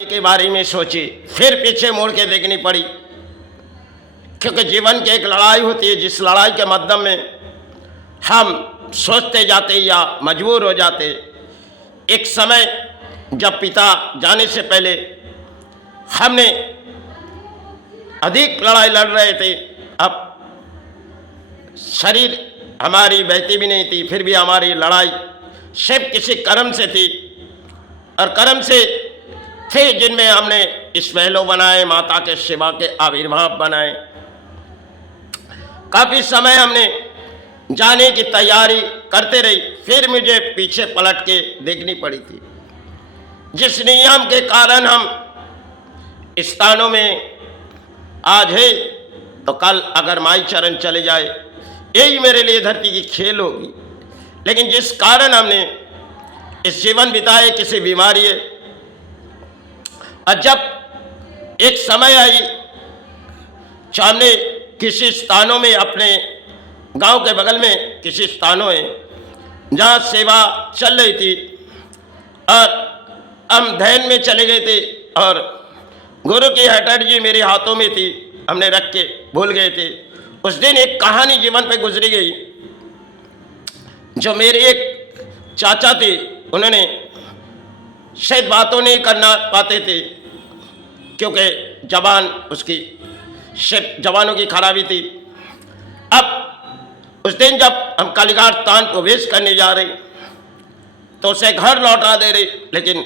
के बारे में सोची, फिर पीछे मुड़ के देखनी पड़ी, क्योंकि जीवन की एक लड़ाई होती है जिस लड़ाई के माध्यम में हम सोचते जाते या मजबूर हो जाते। एक समय जब पिता जाने से पहले हमने अधिक लड़ाई लड़ रहे थे, अब शरीर हमारी बहती भी नहीं थी, फिर भी हमारी लड़ाई सिर्फ किसी कर्म से थी, और कर्म से थे जिनमें हमने इस पहलू बनाए, माता के सेवा के आविर्भाव बनाए। काफ़ी समय हमने जाने की तैयारी करते रही, फिर मुझे पीछे पलट के देखनी पड़ी थी। जिस नियम के कारण हम स्थानों में आज है, तो कल अगर माई चरण चले जाए, यही मेरे लिए धरती की खेल होगी। लेकिन जिस कारण हमने इस जीवन बिताए किसी बीमारी है, और जब एक समय आई सामने किसी स्थानों में, अपने गांव के बगल में किसी स्थानों में जहां सेवा चल रही थी, और हम ध्यान में चले गए थे और गुरु की हटर्जी मेरे हाथों में थी, हमने रख के भूल गए थे। उस दिन एक कहानी जीवन पे गुजरी गई। जो मेरे एक चाचा थे, उन्होंने शायद बातों नहीं करना पाते थे, क्योंकि जबान उसकी शायद जबानों की खराबी थी। अब उस दिन जब हम कालीघाट स्थान को वेश करने जा रहे, तो उसे घर लौटा दे रही, लेकिन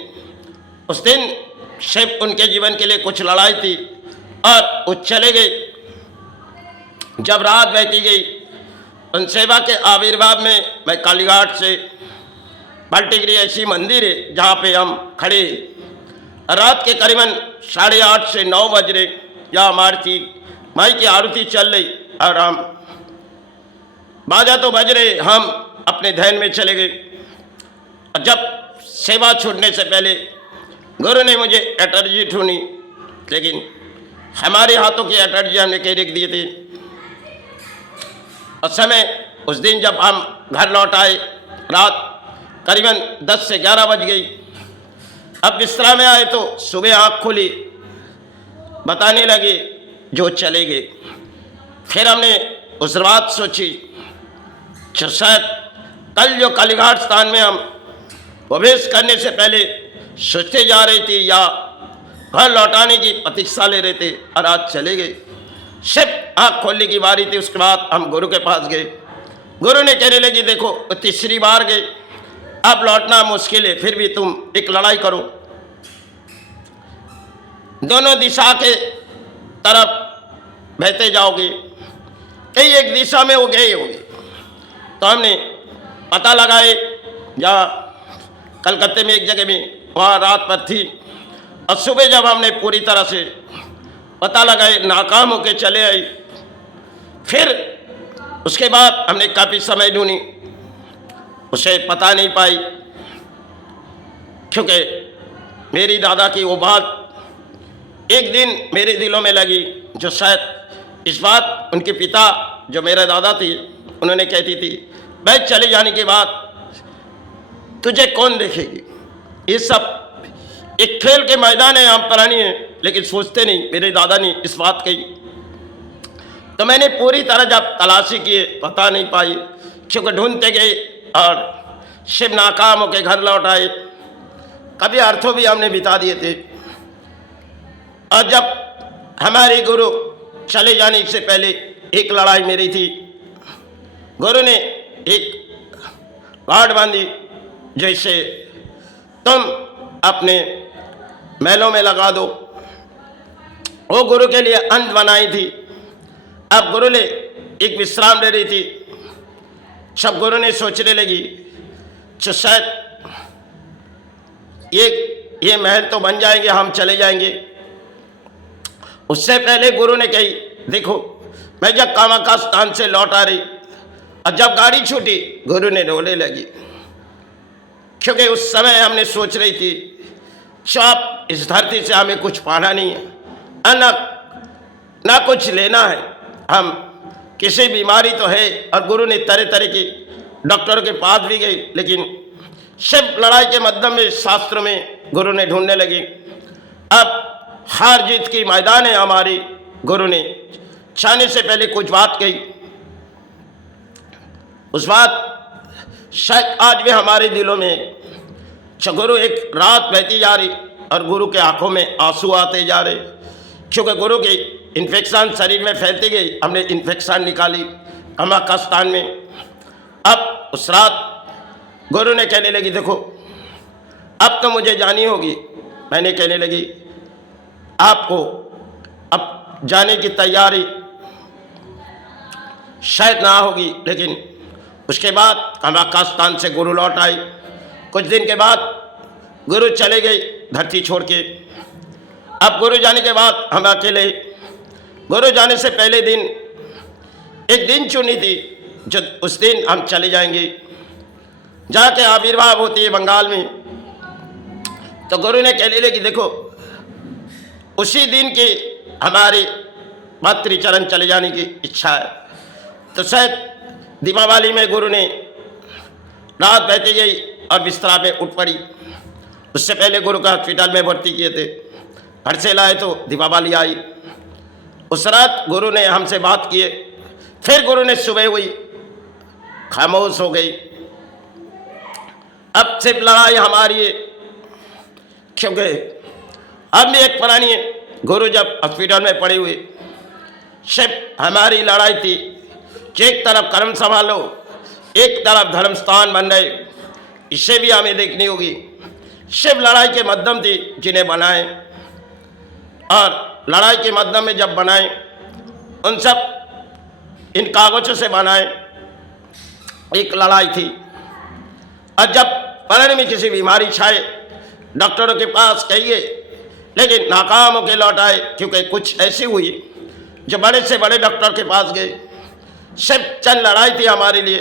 उस दिन शायद उनके जीवन के लिए कुछ लड़ाई थी और वो चले गए। जब रात बहती गई, उन सेवा के आविर्भाव में मैं कालीघाट से बाल्टीगिरी ऐसी मंदिर है जहाँ पे हम खड़े, रात के करीबन 8:30 से 9 बज रहे, या हमारी माई की आरती चल रही, और हम बाजा तो बज रहे, हम अपने ध्यान में चले गए। जब सेवा छूटने से पहले गुरु ने मुझे एटर्जी ढूंढी, लेकिन हमारे हाथों की एटर्जी हमने कहीं रख दिए थे। और समय उस दिन जब हम घर लौट आए, रात करीबन 10 से 11 बज गई। अब बिस्तरा में आए तो सुबह आँख खुली, बताने लगे जो चले गए। फिर हमने उस रात सोची, शायद कल जो कालीघाट स्थान में हम प्रवेश करने से पहले सोचते जा रहे थे या घर लौटाने की प्रतीक्षा ले रहे थे, और आज चले गए। सिर्फ आँख खोलने की बारी थी, उसके बाद हम गुरु के पास गए। गुरु ने कहने लगी, देखो तीसरी बार गए, अब लौटना मुश्किल है, फिर भी तुम एक लड़ाई करो, दोनों दिशा के तरफ बहते जाओगे, कहीं एक दिशा में वो गए होगे। तो हमने पता लगाए, जहाँ कलकत्ते में एक जगह में वहाँ रात पर थी, और सुबह जब हमने पूरी तरह से पता लगाए, नाकाम होके चले आई। फिर उसके बाद हमने काफ़ी समय ढूंढी, उसे पता नहीं पाई, क्योंकि मेरी दादा की वो बात एक दिन मेरे दिलों में लगी, जो शायद इस बात उनके पिता जो मेरे दादा थे, उन्होंने कहती थी, भाई चले जाने के बाद तुझे कौन देखेगी। ये सब एक खेल के मैदान है, हम प्राणी हैं, लेकिन सोचते नहीं। मेरे दादा ने इस बात कही, तो मैंने पूरी तरह जब तलाशी किए, पता नहीं पाई, क्योंकि ढूंढते गए और शिव नाकाम होकर घर लौट आए। कभी अर्थों भी हमने बिता दिए थे। और जब हमारे गुरु चले जाने से पहले एक लड़ाई मेरी थी। गुरु ने एक गांठ बांधी, जैसे तुम अपने महलों में लगा दो, वो गुरु के लिए अंत बनाई थी। अब गुरु ने एक विश्राम ले रही थी, सब गुरु ने सोचने लगी, तो शायद ये महल तो बन जाएंगे, हम चले जाएंगे। उससे पहले गुरु ने कही, देखो मैं जब कामाख्या स्थान से लौट आ रही, और जब गाड़ी छूटी, गुरु ने रोने लगी, क्योंकि उस समय हमने सोच रही थी, आप इस धरती से हमें कुछ पाना नहीं है, ना कुछ लेना है। हम किसी बीमारी तो है, और गुरु ने तरह तरह की डॉक्टरों के पास भी गई, लेकिन शिव लड़ाई के मध्यम में शास्त्र में गुरु ने ढूंढने लगी। अब हार जीत की मैदान है हमारी। गुरु ने जाने से पहले कुछ बात कही, उस बात शायद आज भी हमारे दिलों में। गुरु एक रात बहती जा रही और गुरु के आंखों में आंसू आते जा रहे, क्योंकि गुरु की इन्फेक्शन शरीर में फैलती गई। हमने इन्फेक्शन निकाली कमर में। अब उस रात गुरु ने कहने लगी, देखो अब तो मुझे जानी होगी। मैंने कहने लगी, आपको अब जाने की तैयारी शायद ना होगी। लेकिन उसके बाद कमर से गुरु लौट आई। कुछ दिन के बाद गुरु चले गए धरती छोड़ के। अब गुरु जाने के बाद हम अकेले। गुरु जाने से पहले दिन एक दिन चुनी थी, जो उस दिन हम चले जाएंगे जहाँ के आविर्भाव होती है बंगाल में। तो गुरु ने कहने लगी, देखो उसी दिन की हमारी मातृचरण चले जाने की इच्छा है। तो शायद दीपावली में गुरु ने रात बहती गई और बिस्तरा पे उठ पड़ी। उससे पहले गुरु का हॉस्पिटल में भर्ती किए थे, घर से लाए तो दीपावली आई। उस रात गुरु ने हमसे बात किए, फिर गुरु ने सुबह हुई खामोश हो गई। अब सिर्फ लड़ाई हमारी है, क्योंकि अब भी एक पुरानी है। गुरु जब हॉस्पिटल में पड़े हुए, सिर्फ हमारी लड़ाई थी कि एक तरफ कर्म संभालो, एक तरफ धर्म स्थान बन रहे, इसे भी हमें देखनी होगी। सिर्फ लड़ाई के माध्यम थी जिन्हें बनाए, और लड़ाई के माध्यम में जब बनाए उन सब इन कागजों से बनाए, एक लड़ाई थी। और जब पलड़ में किसी बीमारी छाए, डॉक्टरों के पास कहिए, लेकिन नाकाम होकर लौट आए, क्योंकि कुछ ऐसी हुई जो बड़े से बड़े डॉक्टर के पास गए। सिर्फ चंद लड़ाई थी हमारे लिए,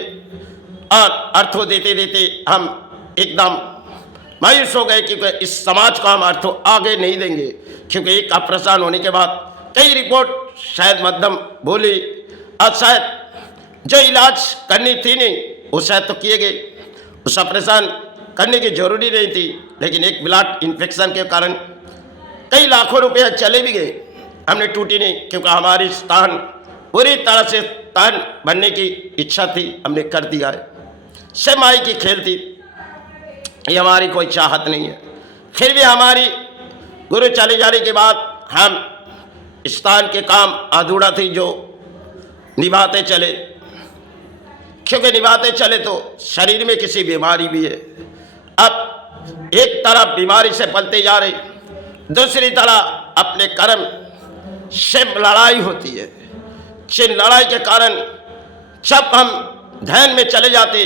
और अर्थों देते देते हम एकदम मायूस हो गए, क्योंकि इस समाज को हम अर्थों आगे नहीं देंगे। क्योंकि एक ऑपरेशन होने के बाद कई रिपोर्ट शायद मध्यम बोली, और शायद जो इलाज करनी थी नहीं वो शायद तो किए गए। उस ऑपरेशन करने की जरूरी नहीं थी, लेकिन एक ब्लड इन्फेक्शन के कारण कई लाखों रुपए चले भी गए। हमने टूटी नहीं, क्योंकि हमारी स्थान पूरी तरह से स्थान बनने की इच्छा थी, हमने कर दिया है। सब माई की खेल थी, ये हमारी कोई चाहत नहीं है। फिर भी हमारी गुरु चले जाने के बाद हम स्थान के काम अधूरा थी जो निभाते चले, क्योंकि निभाते चले तो शरीर में किसी बीमारी भी है। अब एक तरफ बीमारी से पलते जा रहे, दूसरी तरफ अपने कर्म से लड़ाई होती है। जिन लड़ाई के कारण जब हम ध्यान में चले जाते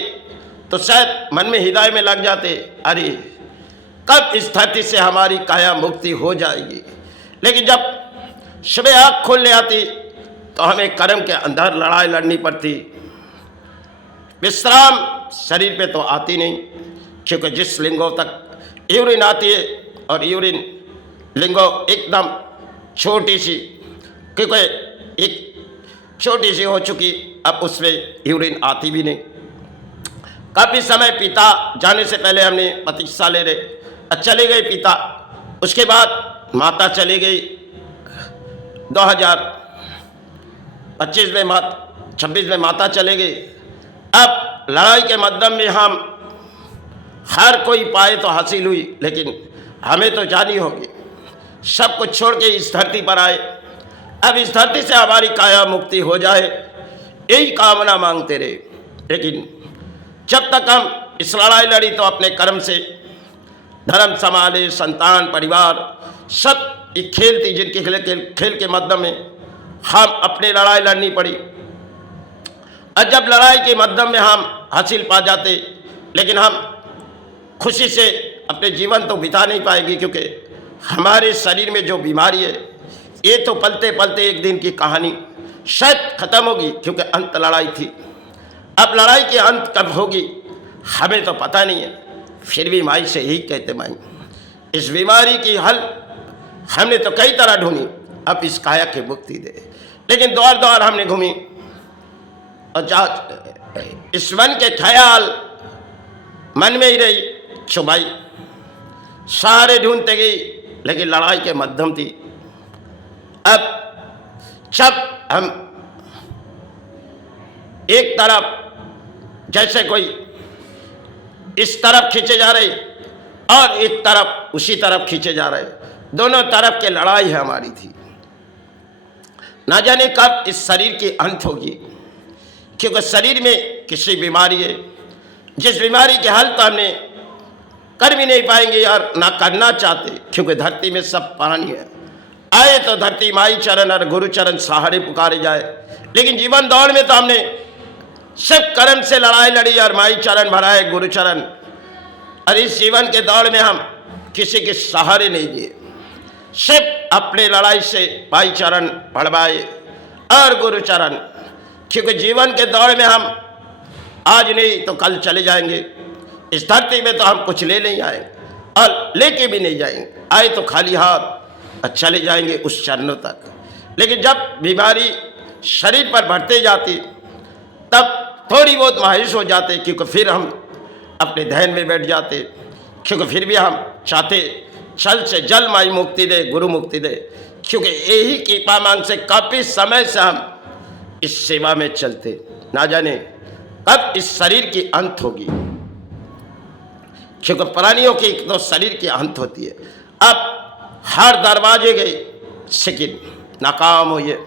तो शायद मन में हृदय में लग जाते, अरे कब इस धरती से हमारी काया मुक्ति हो जाएगी। लेकिन जब सुबह आँख खोलने आती तो हमें कर्म के अंदर लड़ाई लड़नी पड़ती। विश्राम शरीर पे तो आती नहीं, क्योंकि जिस लिंगों तक यूरिन आती है, और यूरिन लिंगो एकदम छोटी सी, क्योंकि एक छोटी सी हो चुकी, अब उसमें यूरिन आती भी नहीं। काफ़ी समय पिता जाने से पहले हमने प्रतीक्षा ले रहे, चले गए पिता। उसके बाद माता चली गई 2025 में, 26 में माता चले गई। अब लड़ाई के माध्यम में हम हर कोई पाए तो हासिल हुई, लेकिन हमें तो जानी होगी। सब कुछ छोड़ के इस धरती पर आए, अब इस धरती से हमारी काया मुक्ति हो जाए, यही कामना मांगते रहे। लेकिन जब तक हम इस लड़ाई लड़ी तो अपने कर्म से धर्म संभाले, संतान परिवार सब एक खेल थी, जिनके खेल के माध्यम में हम अपनी लड़ाई लड़नी पड़ी। और जब लड़ाई के माध्यम में हम हासिल पा जाते, लेकिन हम खुशी से अपने जीवन तो बिता नहीं पाएगी, क्योंकि हमारे शरीर में जो बीमारी है ये तो पलते पलते एक दिन की कहानी शायद खत्म होगी, क्योंकि अंत लड़ाई थी। अब लड़ाई के अंत कब होगी हमें तो पता नहीं है। फिर भी माई से यही कहते, माई इस बीमारी की हल हमने तो कई तरह ढूंढी, अब इस काया की मुक्ति दे। लेकिन द्वार द्वार हमने घूमी, और इस मन के ख्याल मन में ही रही छुपाई, सारे ढूंढते गई, लेकिन लड़ाई के माध्यम थी। अब जब हम एक तरफ जैसे कोई इस तरफ खींचे जा रहे और एक तरफ उसी तरफ खींचे जा रहे, दोनों तरफ की लड़ाई है हमारी थी। ना जाने कब इस शरीर की अंत होगी, क्योंकि शरीर में किसी बीमारी है, जिस बीमारी के हल तो हमने कर भी नहीं पाएंगे और ना करना चाहते, क्योंकि धरती में सब पानी है। आए तो धरती माई चरण और गुरु चरण सहारे पुकारे जाए, लेकिन जीवन दौड़ में तो हमने सब कर्म से लड़ाई लड़ी और माई चरण भराए गुरु चरण, और इस जीवन के दौड़ में हम किसी के सहारे नहीं दिए, सिर्फ अपने लड़ाई से माई चरण भरवाए और गुरु चरण, क्योंकि जीवन के दौड़ में हम आज नहीं तो कल चले जाएंगे। इस धरती में तो हम कुछ ले नहीं आए और लेके भी नहीं जाएंगे, आए तो खाली हाथ और चले जाएंगे उस चरणों तक। लेकिन जब बीमारी शरीर पर बढ़ते जाती तब थोड़ी बहुत मायूस हो जाते, क्योंकि फिर हम अपने ध्यान में बैठ जाते, क्योंकि फिर भी हम चाहते छल से जल माई मुक्ति दे, गुरु मुक्ति दे, क्योंकि यही कृपा मांग से काफ़ी समय से हम इस सेवा में चलते। ना जाने कब इस शरीर की अंत होगी, क्योंकि प्राणियों की तो शरीर की अंत होती है। अब हर दरवाजे गए लेकिन नाकाम हो ये,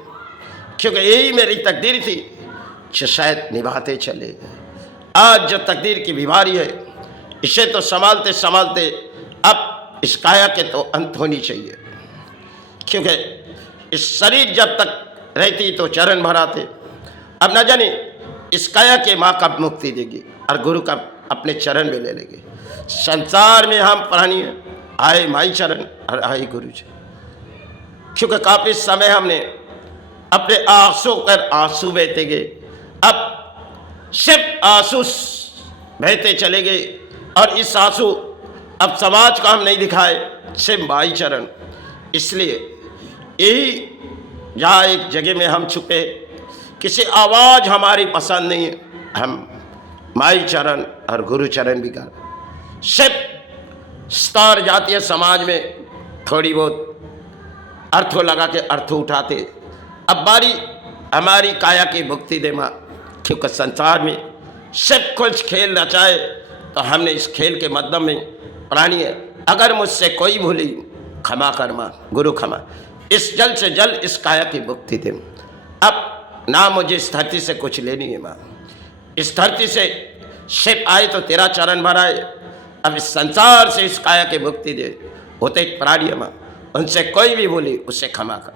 क्योंकि यही मेरी तकदीर थी जो शायद निभाते चले। आज जो तकदीर की बीमारी है, इसे तो संभालते संभालते अब इस काया के तो अंत होनी चाहिए, क्योंकि इस शरीर जब तक रहती तो चरण भराते। अब न जाने इस काया के माँ कब मुक्ति देगी और गुरु कब अपने चरण में ले लेंगे। संसार में हम प्राणी आए माई चरण और आए गुरु जी, क्योंकि काफ़ी समय हमने अपने आंसू कर आंसू बहते गए, अब सिर्फ आंसू बहते चले गए, और इस आंसू अब समाज को हम नहीं दिखाए, सिर्फ माई चरण। इसलिए यही जहाँ एक जगह में हम छुपे, किसी आवाज़ हमारी पसंद नहीं है, हम माई चरण और गुरु चरण भी कर सिर्फ स्तर जातीय समाज में थोड़ी बहुत अर्थों लगा के अर्थों उठाते। अब बारी हमारी काया की मुक्ति दे माँ, क्योंकि संसार में सब कुछ खेल रचाए, तो हमने इस खेल के माध्यम में प्राणी है। अगर मुझसे कोई भूली क्षमा कर माँ, गुरु क्षमा, इस जल से जल इस काया की मुक्ति दे। अब ना मुझे इस धरती से कुछ लेनी है माँ, इस धरती से शिव आए तो तेरा चरण भराए, अब इस संसार से इस काया की मुक्ति दे। होते एक प्राणी है माँ, उनसे कोई भी बोली उसे क्षमा कर।